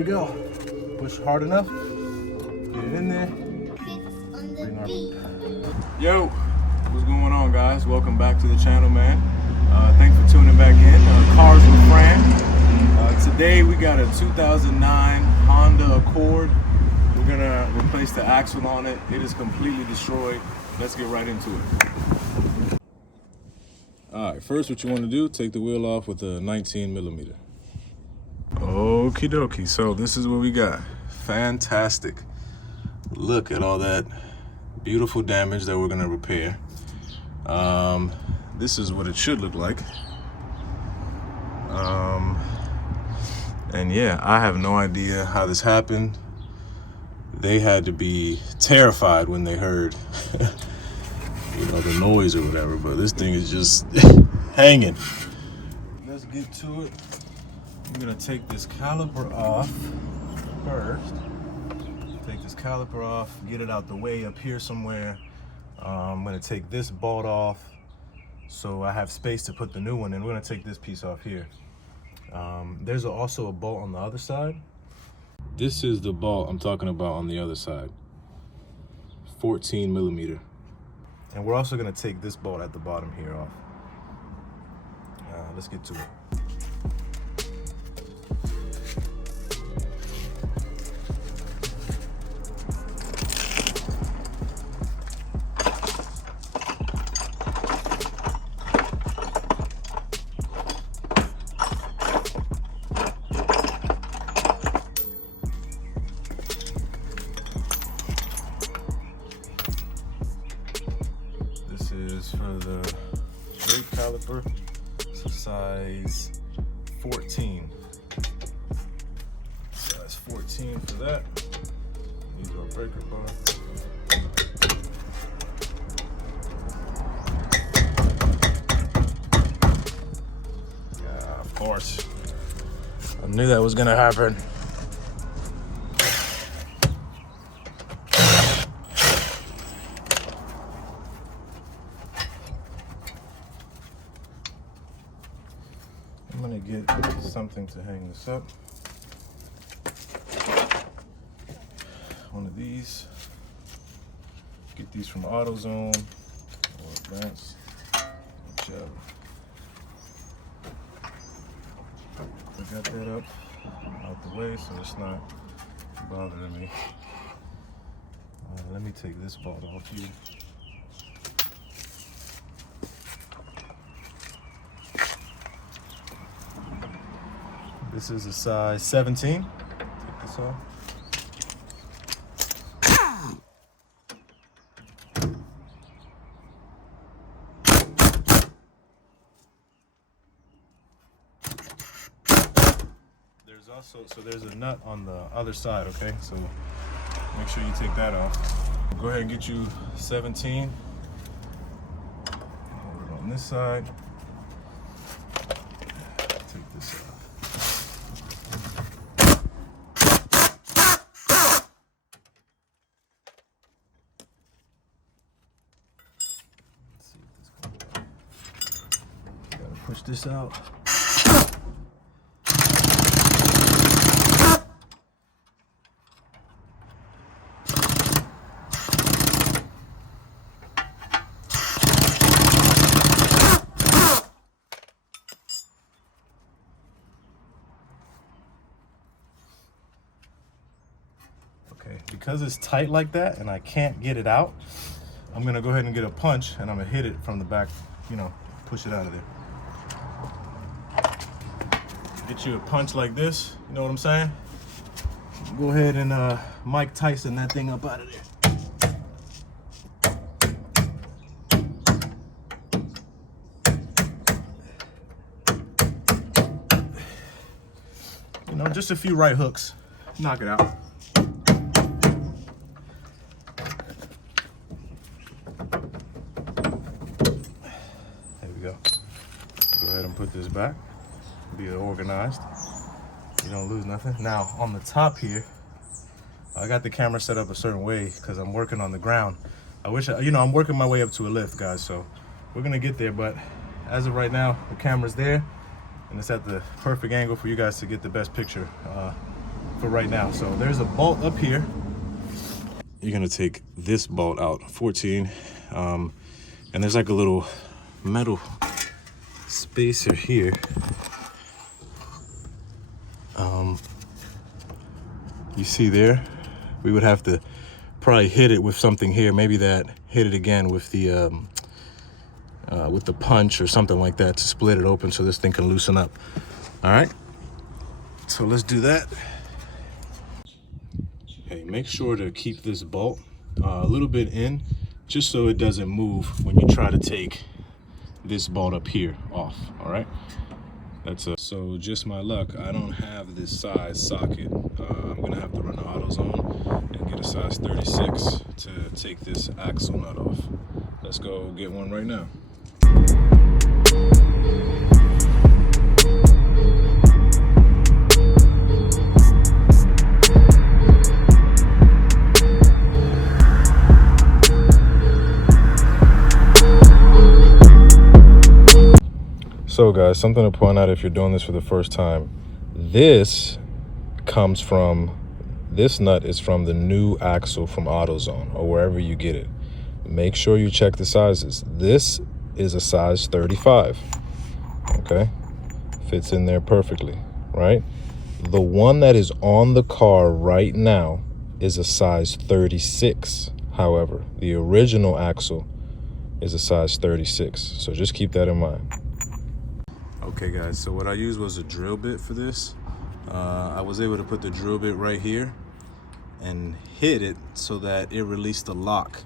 we go. Push hard enough. Get it in there. Bring our... Yo, what's going on, guys? Welcome back to the channel, man. Thanks for tuning back in. Cars with Fran. Today we got a 2009 Honda Accord. We're gonna replace the axle on it. It is completely destroyed. Let's get right into it. All right, first what you want to do, take the wheel off with a 19mm. Okie dokie, so this is what we got. Fantastic. Look at all that beautiful damage that we're gonna repair. This is what it should look like. And yeah, I have no idea how this happened. They had to be terrified when they heard the noise or whatever, but this thing is just hanging. Let's get to it. I'm gonna take this caliper off first. Take this caliper off, get it out the way up here somewhere. I'm gonna take this bolt off so I have space to put the new one in. We're gonna take this piece off here. There's also a bolt on the other side. This is the bolt I'm talking about on the other side. 14mm. And we're also gonna take this bolt at the bottom here off. Let's get to it. This is for the brake caliper. It's a size 14. Size 14 for that. These are breaker bar. Yeah, of course. I knew that was gonna happen. I'm gonna get something to hang this up. One of these. Get these from AutoZone or Advance, whichever. I got that up out the way so it's not bothering me. Let me take this bolt off here. This is a size 17. Take this off. There's also, there's a nut on the other side, okay? So make sure you take that off. Go ahead and get you 17. Hold it on this side. Take this off. Push this out. Okay, because it's tight like that and I can't get it out, I'm gonna go ahead and get a punch and I'm gonna hit it from the back, push it out of there. Get you a punch like this, you know what I'm saying? Go ahead and Mike Tyson that thing up out of there. Just a few right hooks, knock it out. There we go. Go ahead and put this back. Be organized. You don't lose nothing. Now on the top here, I got the camera set up a certain way because I'm working on the ground. I'm working my way up to a lift, guys, so we're gonna get there, but as of right now, the camera's there and it's at the perfect angle for you guys to get the best picture. for right now. So there's a bolt up here. You're gonna take this bolt out, 14, and there's like a little metal spacer here. You see there, we would have to probably hit it with something here, maybe that, hit it again with the punch or something like that to split it open so this thing can loosen up. All right, so let's do that. Okay, make sure to keep this bolt a little bit in, just so it doesn't move when you try to take this bolt up here off. All right, so just my luck, I don't have this size socket. I'm gonna have to run the AutoZone and get a size 36 to take this axle nut off. Let's go get one right now. So guys, something to point out if you're doing this for the first time, this nut is from the new axle from AutoZone or wherever you get it. Make sure you check the sizes. This is a size 35, okay? Fits in there perfectly, right? The one that is on the car right now is a size 36. However, the original axle is a size 36. So just keep that in mind. Okay guys, so what I used was a drill bit for this. I was able to put the drill bit right here and hit it so that it released the lock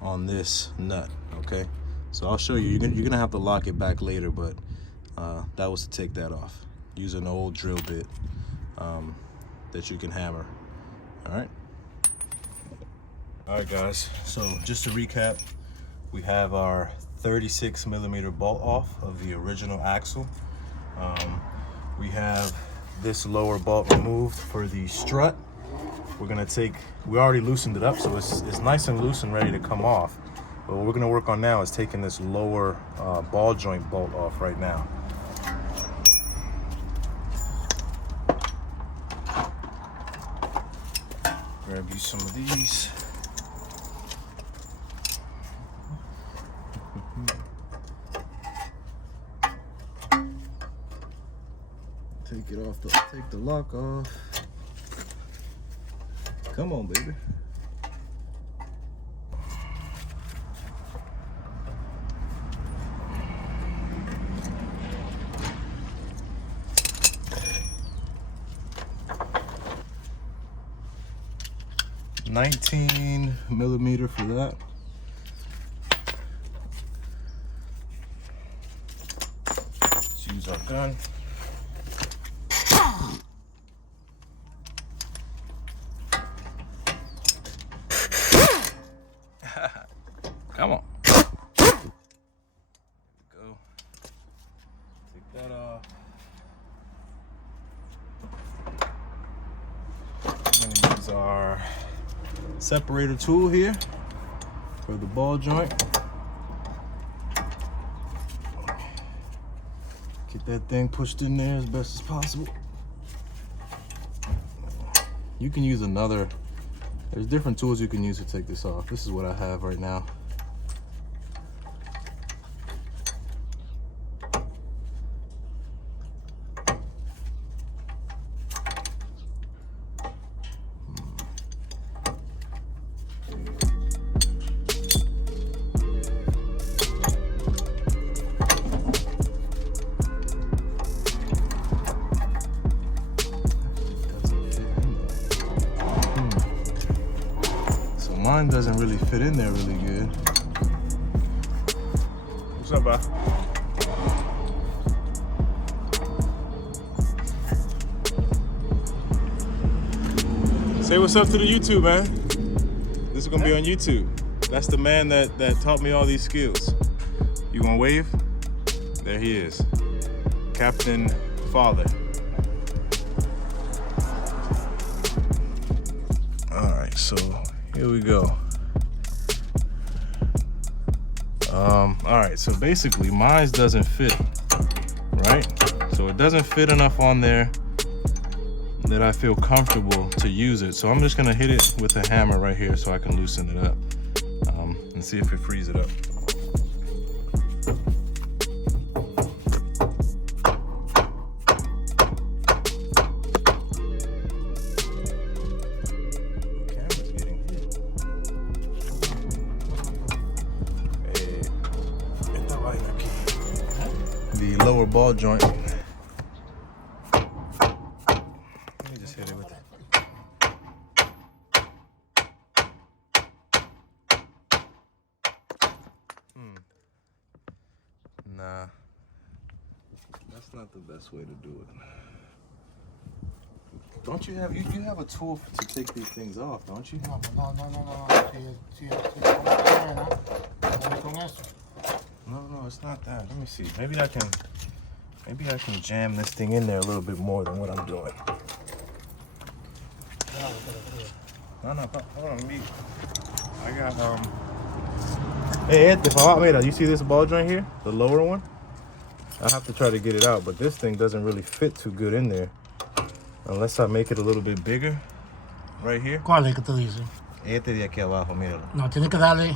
on this nut, okay? So I'll show you, you're gonna have to lock it back later, but that was to take that off. Use an old drill bit that you can hammer, all right? All right guys, so just to recap, we have our 36 millimeter bolt off of the original axle. We have this lower bolt removed for the strut. We're gonna we already loosened it up, so it's nice and loose and ready to come off. But what we're gonna work on now is taking this lower ball joint bolt off right now. Grab you some of these. Take it off, take the lock off. Come on, baby. $19 millimeter for that. Let's use our gun. Come on. There we go. Take that off. I'm gonna use our separator tool here for the ball joint. Get that thing pushed in there as best as possible. You can use there's different tools you can use to take this off. This is what I have right now. Mine doesn't really fit in there really good. What's up, bud? Say what's up to the YouTube, man. This is gonna be on YouTube. That's the man that taught me all these skills. You wanna wave? There he is. Captain Father. All right, so here we go. All right, so basically mine doesn't fit, right? So it doesn't fit enough on there. that I feel comfortable to use it. So I'm just gonna hit it with a hammer right here so I can loosen it up and see if it frees it up. The lower ball joint. Let me just hit it with it. Nah, that's not the best way to do it. Don't you have you have a tool to take these things off, don't you? No. No, it's not that. Let me see. Maybe I can jam this thing in there a little bit more than what I'm doing. No, hold on, me. I got Hey, mira, you see this ball joint here? The lower one? I have to try to get it out, but this thing doesn't really fit too good in there. Unless I make it a little bit bigger. Right here. ¿Cuál es que te dice? Este de aquí abajo, míralo. No, tienes que darle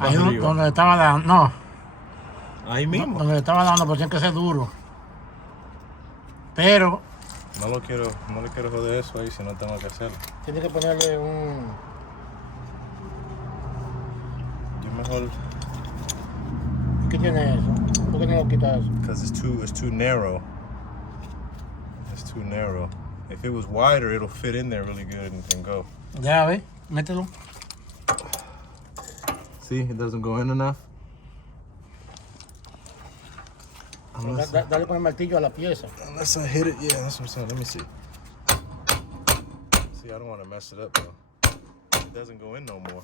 ahí Arriba. donde le estaba dando, no. Ahí mismo. Donde le estaba dando, pues tiene que ser duro. Pero No le quiero joder eso ahí si no tengo que hacerlo. tiene que ponerle un... Yo mejor... ¿Qué tiene eso? ¿Por qué no lo quitas eso? Because it's too narrow. It's too narrow. If it was wider, it'll fit in there really good and go. Ya, ve, mételo. See, it doesn't go in enough. Dale con el martillo a la pieza. Unless I hit it, yeah, that's what I'm saying. Let me see. See, I don't want to mess it up though. It doesn't go in no more.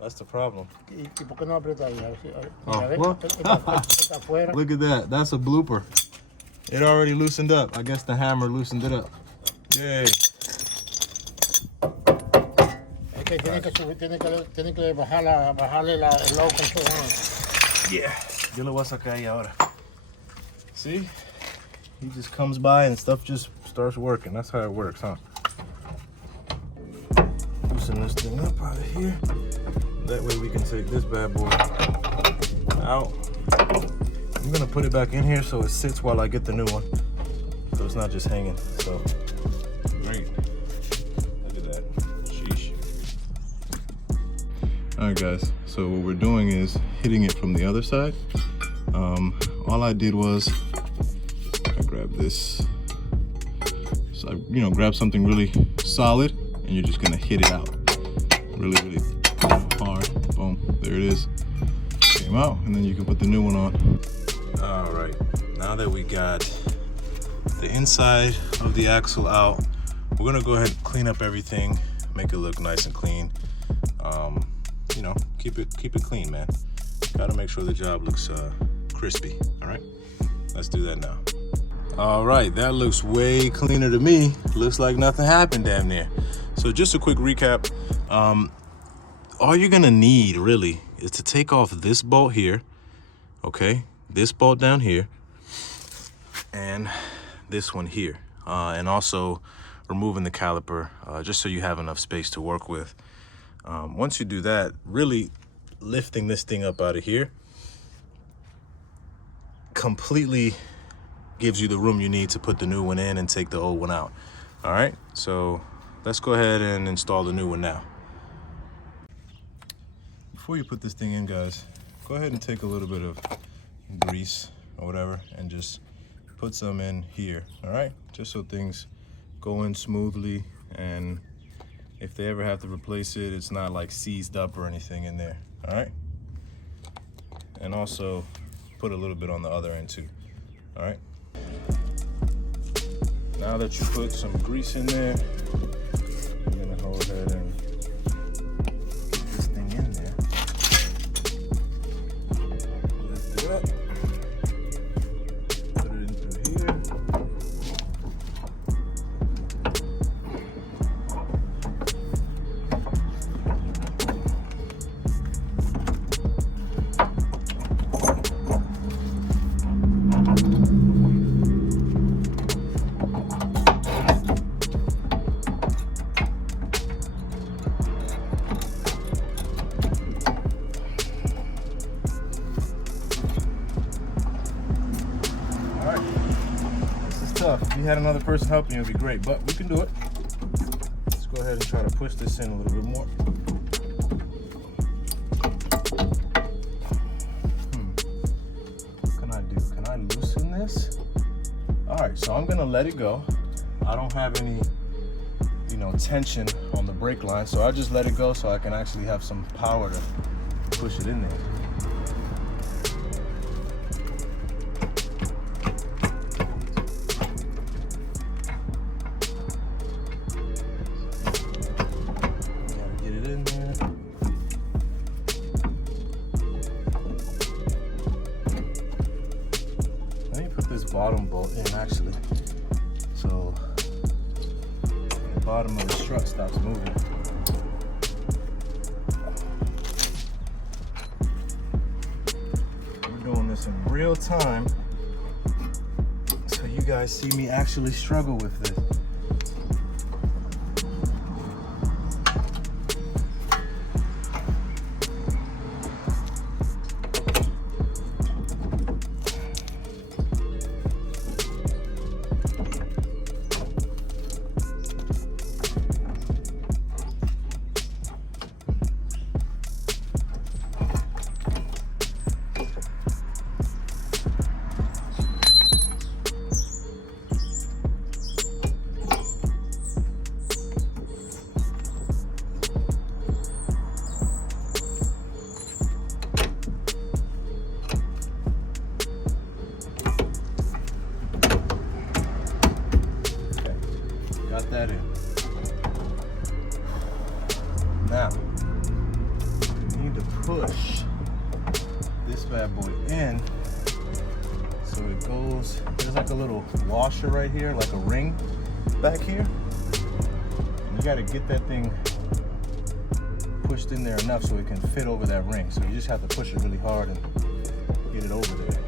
That's the problem. ¿Y por qué no aprieta ahí? A ver si, Oh, ve, what? está afuera. Look at that. That's a blooper. It already loosened up. I guess the hammer loosened it up. Yay. Es que tiene que subir, tiene que bajarle el low control. Yeah. Yo lo voy a sacar ahí ahora. See? He just comes by and stuff just starts working. That's how it works, huh? Loosen this thing up out of here. That way we can take this bad boy out. I'm gonna put it back in here so it sits while I get the new one. So it's not just hanging. So, great. Look at that. Sheesh. All right, guys. So what we're doing is hitting it from the other side. All I did was I grabbed this. So I, grab something really solid, and you're just gonna hit it out, really hard. Boom, there it is. Came out, and then you can put the new one on. All right, now that we got the inside of the axle out, we're gonna go ahead and clean up everything, make it look nice and clean. Keep it clean, man. Gotta make sure the job looks crispy. All right, let's do that now. All right, that looks way cleaner to me. Looks like nothing happened damn near. So just a quick recap. All you're gonna need really is to take off this bolt here, okay? This bolt down here, and this one here. And also removing the caliper, just so you have enough space to work with. Once you do that, really lifting this thing up out of here completely gives you the room you need to put the new one in and take the old one out. All right, so let's go ahead and install the new one now. Before you put this thing in, guys, go ahead and take a little bit of grease or whatever and just put some in here, all right? Just so things go in smoothly, and if they ever have to replace it, it's not like seized up or anything in there, all right? And also put a little bit on the other end too, all right? Now that you put some grease in there, I'm gonna go ahead and get this thing in there. Lift it up, put it in through here. tough. If you had another person helping you, it'd be great, but we can do it. Let's go ahead and try to push this in a little bit more. What can I do? Can I loosen this? All right, so I'm gonna let it go. I don't have any, tension on the brake line, so I just let it go so I can actually have some power to push it in there. Gotta get it in there. Let me put this bottom bolt in actually, so the bottom of the strut stops moving. We're doing this in real time, so you guys see me actually struggle with this. Got that in. Now, you need to push this bad boy in so it goes, there's like a little washer right here, like a ring back here. And you gotta get that thing pushed in there enough so it can fit over that ring. So you just have to push it really hard and get it over there.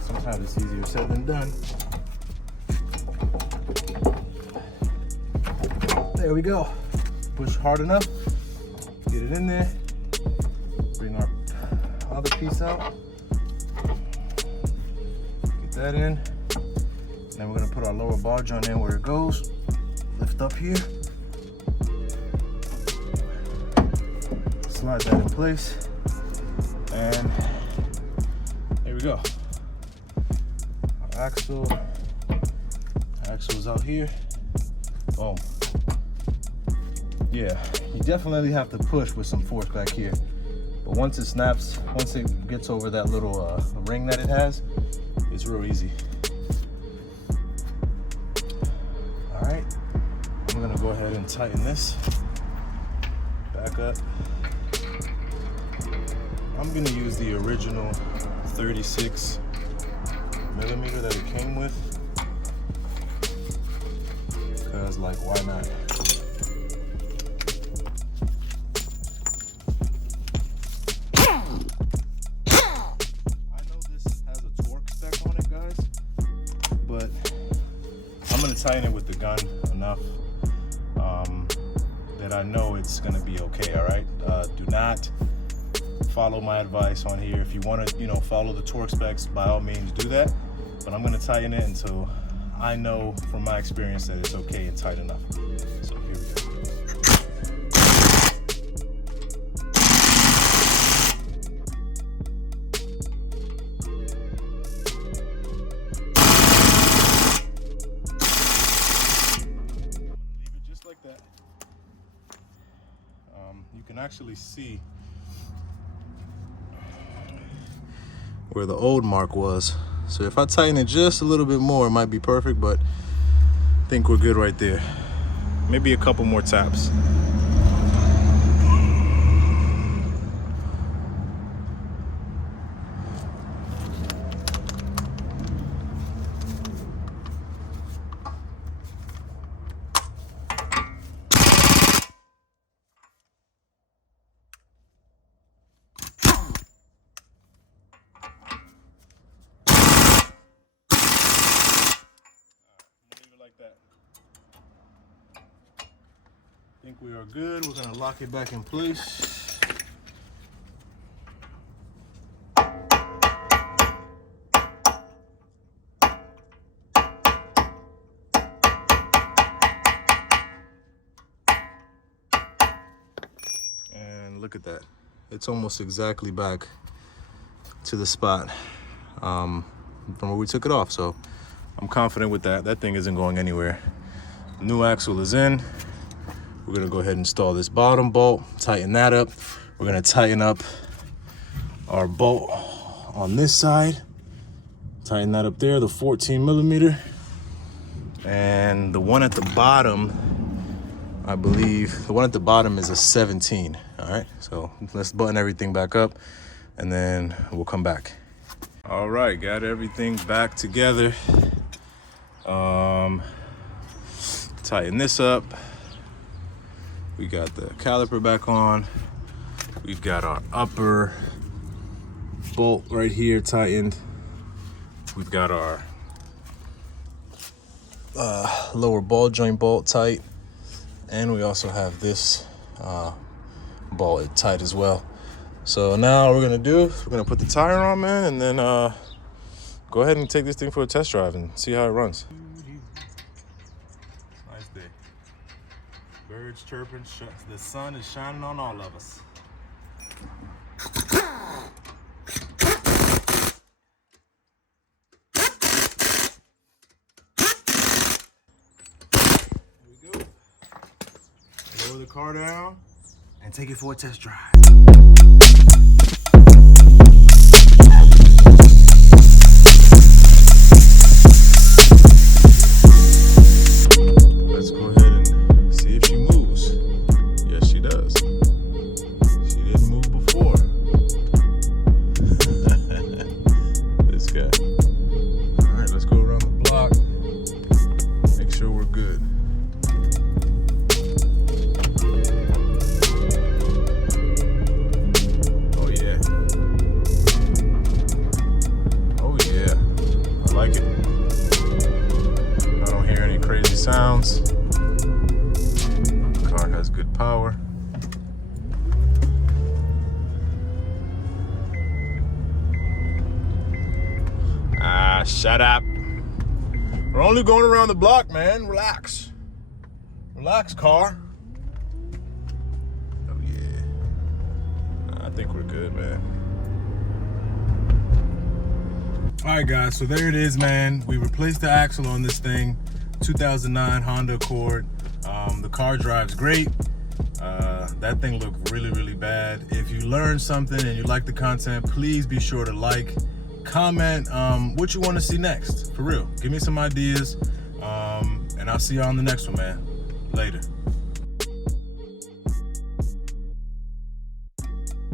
Sometimes it's easier said than done. There we go. Push hard enough, get it in there, bring our other piece out, get that in. Then we're gonna put our lower bar joint in where it goes. Lift up here, slide that in place, and there we go. Our axle's out here. Boom. Yeah, you definitely have to push with some force back here. But once it snaps, once it gets over that little ring that it has, it's real easy. All right, I'm gonna go ahead and tighten this back up. I'm gonna use the original 36 millimeter that it came with, because like, why not? Tighten it with the gun enough that I know it's gonna be okay. All right, do not follow my advice on here. If you want to follow the torque specs, by all means do that, but I'm gonna tighten it until I know from my experience that it's okay and tight enough. So here we go. You can actually see where the old mark was. So if I tighten it just a little bit more, it might be perfect, but I think we're good right there. Maybe a couple more taps. That. I think we are good. We're gonna lock it back in place. look at that. It's almost exactly back to the spot from where we took it off. So I'm confident with that. That thing isn't going anywhere. The new axle is in. We're gonna go ahead and install this bottom bolt, tighten that up. We're gonna tighten up our bolt on this side. Tighten that up there, the 14 millimeter. And the one at the bottom, I believe, the one at the bottom is a 17, all right? So let's button everything back up and then we'll come back. All right, got everything back together. Tighten this up. We got the caliper back on. We've got our upper bolt right here tightened. We've got our lower ball joint bolt tight. And we also have this bolt tight as well. So now what we're gonna do, we're gonna put the tire on, man, and then go ahead and take this thing for a test drive and see how it runs. Nice day. Birds chirping, the sun is shining on all of us. Lower the car down and take it for a test drive. Let's go ahead and see if she moves. Yes, she does. She didn't move before. This guy. All right, let's go around the block. Make sure we're good. Sounds. The car has good power. Ah, shut up. We're only going around the block, man. Relax. Relax, car. Oh, yeah. I think we're good, man. All right, guys, so there it is, man. We replaced the axle on this thing. 2009 Honda Accord. The car drives great. That thing looked really, really bad. If you learned something and you like the content, please be sure to like, comment what you want to see next. For real, give me some ideas, and I'll see you on the next one, man. Later.